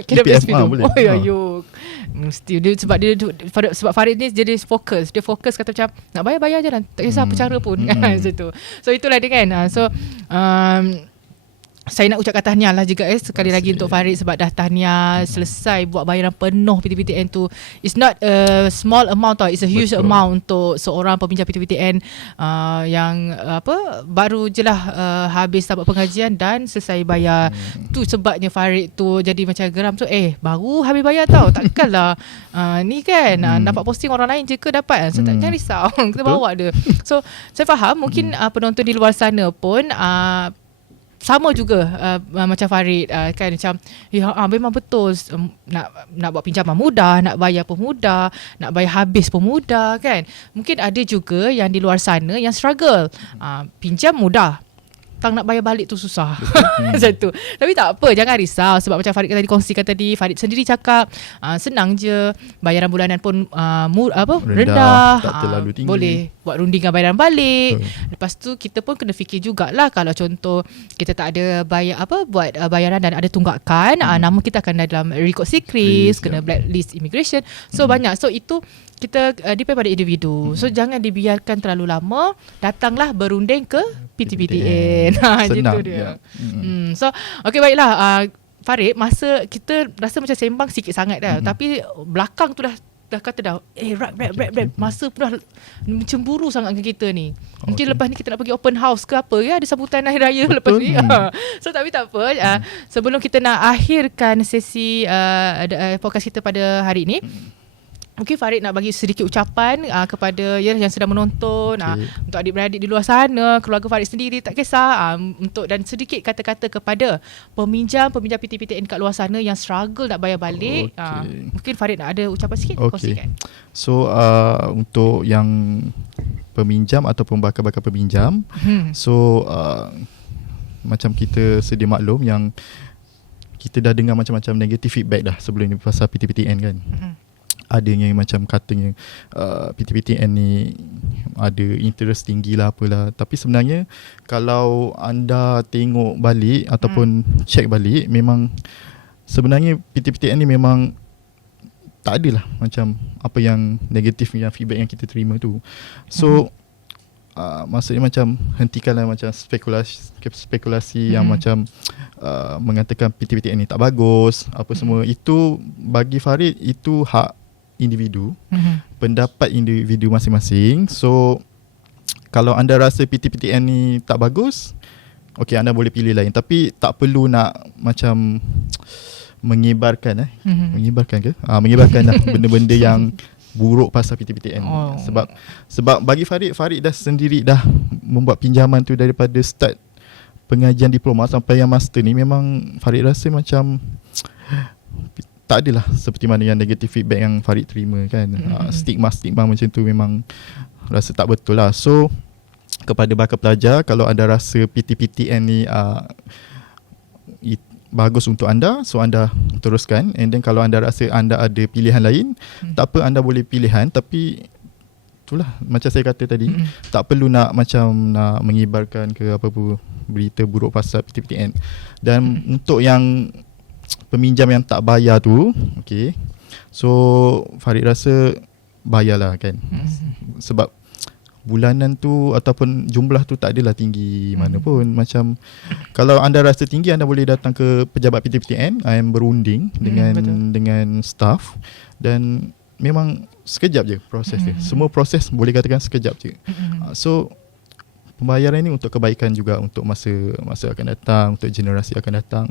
KWSP tu boleh. Oh ya yuk. Mesti dia sebab Farid ni dia fokus. Dia fokus kata macam nak bayar je lah, tak kisah apa cara pun kan. Macam tu. So itulah dia kan. So saya nak ucapkan tahniah lah juga sekali lagi untuk Farid, sebab dah tahniah selesai buat bayaran penuh PTPTN tu. It's not a small amount tau, it's a huge amount untuk seorang peminjam PTPTN yang baru je lah habis tamat pengajian dan selesai bayar. Tu sebabnya Farid tu jadi macam geram. So baru habis bayar tau, takkanlah ni kan dapat posting orang lain je ke dapat. So jangan risau, kita bawa dia. So saya faham mungkin penonton di luar sana pun sama juga macam Farid kan, macam memang betul nak buat pinjaman mudah, nak bayar pun mudah, nak bayar habis pun mudah kan. Mungkin ada juga yang di luar sana yang struggle, pinjam mudah, nak bayar balik tu susah. Macam tu. Tapi tak apa, jangan risau, sebab macam Farid tadi kongsikan tadi, Farid sendiri cakap senang je, bayaran bulanan pun rendah, tak terlalu tinggi, boleh buat rundingan bayaran balik. Lepas tu kita pun kena fikir jugalah, kalau contoh kita tak ada buat bayaran dan ada tunggakan, nama kita akan dalam record secret, kena blacklist immigration. So banyak. So itu kita depend pada individu. So jangan dibiarkan terlalu lama, datanglah berunding ke PTPTN. Gitu dia. So okay, baiklah Farid, masa kita rasa macam sembang sikit sangat dah, tapi belakang tu dah kata dah rap masa pun dah cemburu sangat dengan kita ni. Mungkin lepas ni kita nak pergi open house ke apa ya, ada sambutan akhir raya lepas ni. So tapi tak apa, sebelum kita nak akhirkan sesi podcast kita pada hari ni, mungkin Farid nak bagi sedikit ucapan kepada yang sedang menonton, untuk adik-beradik di luar sana, keluarga Farid sendiri, tak kisah, untuk dan sedikit kata-kata kepada peminjam PTPTN kat luar sana yang struggle nak bayar balik. Mungkin Farid nak ada ucapan sikit, kongsikan. So untuk yang peminjam ataupun bakal-bakal peminjam, so macam kita sedia maklum yang kita dah dengar macam-macam negative feedback dah sebelum ni pasal PTPTN kan. Ada yang macam katanya PTPTN ni ada interest tinggi lah apalah. Tapi sebenarnya kalau anda tengok balik ataupun check balik, memang sebenarnya PTPTN ni memang tak adalah macam apa yang negatif yang feedback yang kita terima tu. So maksudnya macam hentikanlah macam spekulasi yang macam mengatakan PTPTN ni tak bagus apa semua. Itu bagi Farid itu hak individu, pendapat individu masing-masing. So kalau anda rasa PTPTN ni tak bagus, okey, anda boleh pilih lain, tapi tak perlu nak macam menyebarkan menyebarkan benda-benda yang buruk pasal PTPTN. Sebab bagi Farid dah sendiri dah membuat pinjaman tu daripada start pengajian diploma sampai yang master ni. Memang Farid rasa macam tak adalah seperti mana yang negative feedback yang Farid terima kan. Stigma macam tu memang rasa tak betul lah. So kepada bakal pelajar, kalau anda rasa PTPTN ni bagus untuk anda, so anda teruskan. And then kalau anda rasa anda ada pilihan lain, tak apa, anda boleh pilihan. Tapi itulah macam saya kata tadi, tak perlu nak mengibarkan ke apa-apa berita buruk pasal PTPTN. Dan untuk yang peminjam yang tak bayar tu, okay, so Farid rasa bayarlah kan. Sebab bulanan tu ataupun jumlah tu tak adalah tinggi mana pun. Macam kalau anda rasa tinggi, anda boleh datang ke pejabat PTPTN, berunding dengan staff, dan memang sekejap je proses dia. Semua proses boleh katakan sekejap je. So pembayaran ni untuk kebaikan juga, untuk masa akan datang, untuk generasi akan datang.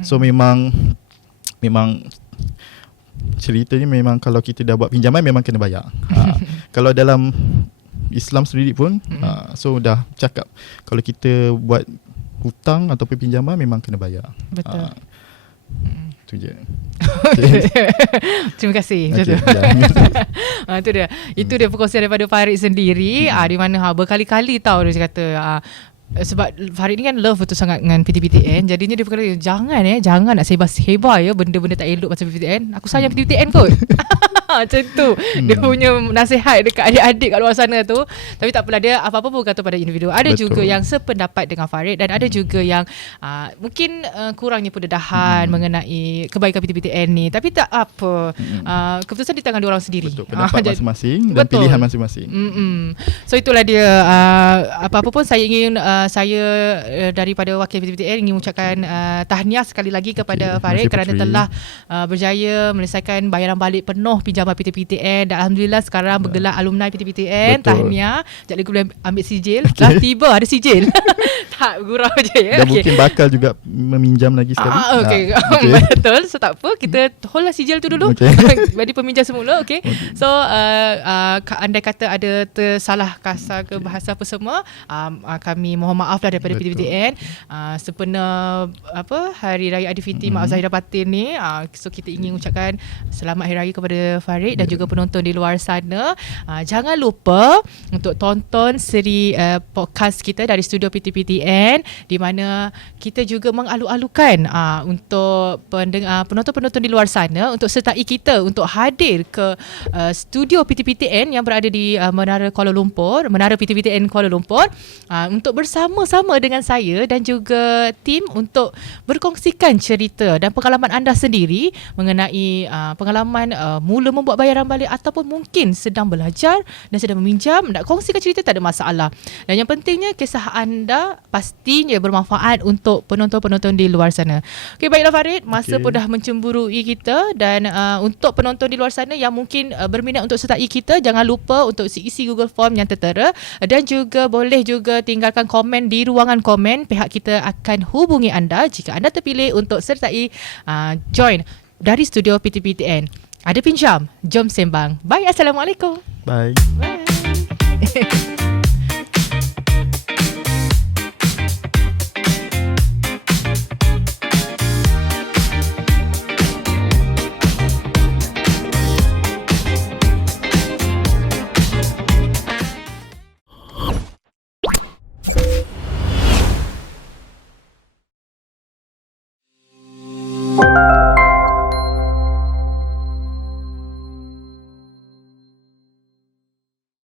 So memang ceritanya memang kalau kita dah buat pinjaman memang kena bayar. Kalau dalam Islam sendiri pun so dah cakap, kalau kita buat hutang ataupun pinjaman memang kena bayar. Betul. Itu je. Terima kasih. Okay, Itu dia. Itu dia perkongsian daripada Farid sendiri, di mana berkali-kali tahu dia kata sebab Farid ni kan love betul sangat dengan PTPTN. Jadinya dia berkata jangan nak sebar ya benda-benda tak elok pasal PTPTN. Aku sayang PTPTN kot. Macam tu dia punya nasihat dekat adik-adik kat luar sana tu. Tapi tak apalah, dia apa-apa pun kata pada individu. Ada juga yang sependapat dengan Farid, dan ada juga yang mungkin kurangnya pendedahan mengenai kebaikan PTPTN ni. Tapi tak apa, keputusan di tangan diorang sendiri. Betul, pendapat masing-masing dan pilihan masing-masing. So itulah dia. Apa-apa pun saya ingin daripada wakil PTPTN ingin mengucapkan tahniah sekali lagi kepada Farid kerana telah berjaya menyelesaikan bayaran balik penuh pinjaman PTPTN, dan alhamdulillah sekarang bergelar alumni PTPTN. Tahniah. Sekejap lagi boleh ambil sijil. Dah tiba ada sijil. Tak, gurau je ya. Dan mungkin bakal juga meminjam lagi sekali. Betul. So tak apa, kita hold lah sijil tu dulu. Bagi peminjam semula. So andai kata ada tersalah kasar ke bahasa apa semua, kami mohon maaf lah daripada PTPTN. Sempena Hari Raya Aidilfitri Maaf Zahir dan Batin ni, so kita ingin ucapkan selamat Hari Raya kepada Farid dan juga penonton di luar sana. Jangan lupa untuk tonton siri podcast kita dari studio PTPTN, di mana kita juga mengalu-alukan untuk penonton-penonton di luar sana untuk sertai kita untuk hadir ke studio PTPTN yang berada di Menara PTPTN Kuala Lumpur, untuk bersama-sama dengan saya dan juga tim untuk berkongsikan cerita dan pengalaman anda sendiri mengenai pengalaman mula membuat bayaran balik ataupun mungkin sedang belajar dan sedang meminjam. Nak kongsikan cerita tak ada masalah. Dan yang pentingnya kisah anda pastinya bermanfaat untuk penonton-penonton di luar sana. Okey, baiklah Farid, masa pun dah mencemburui kita, dan untuk penonton di luar sana yang mungkin berminat untuk sertai kita, jangan lupa untuk isi Google Form yang tertera, dan juga boleh juga tinggalkan komen di ruangan komen. Pihak kita akan hubungi anda jika anda terpilih untuk sertai join dari studio PTPTN. Ada pinjam, jom sembang. Bye, Assalamualaikum. Bye. Bye.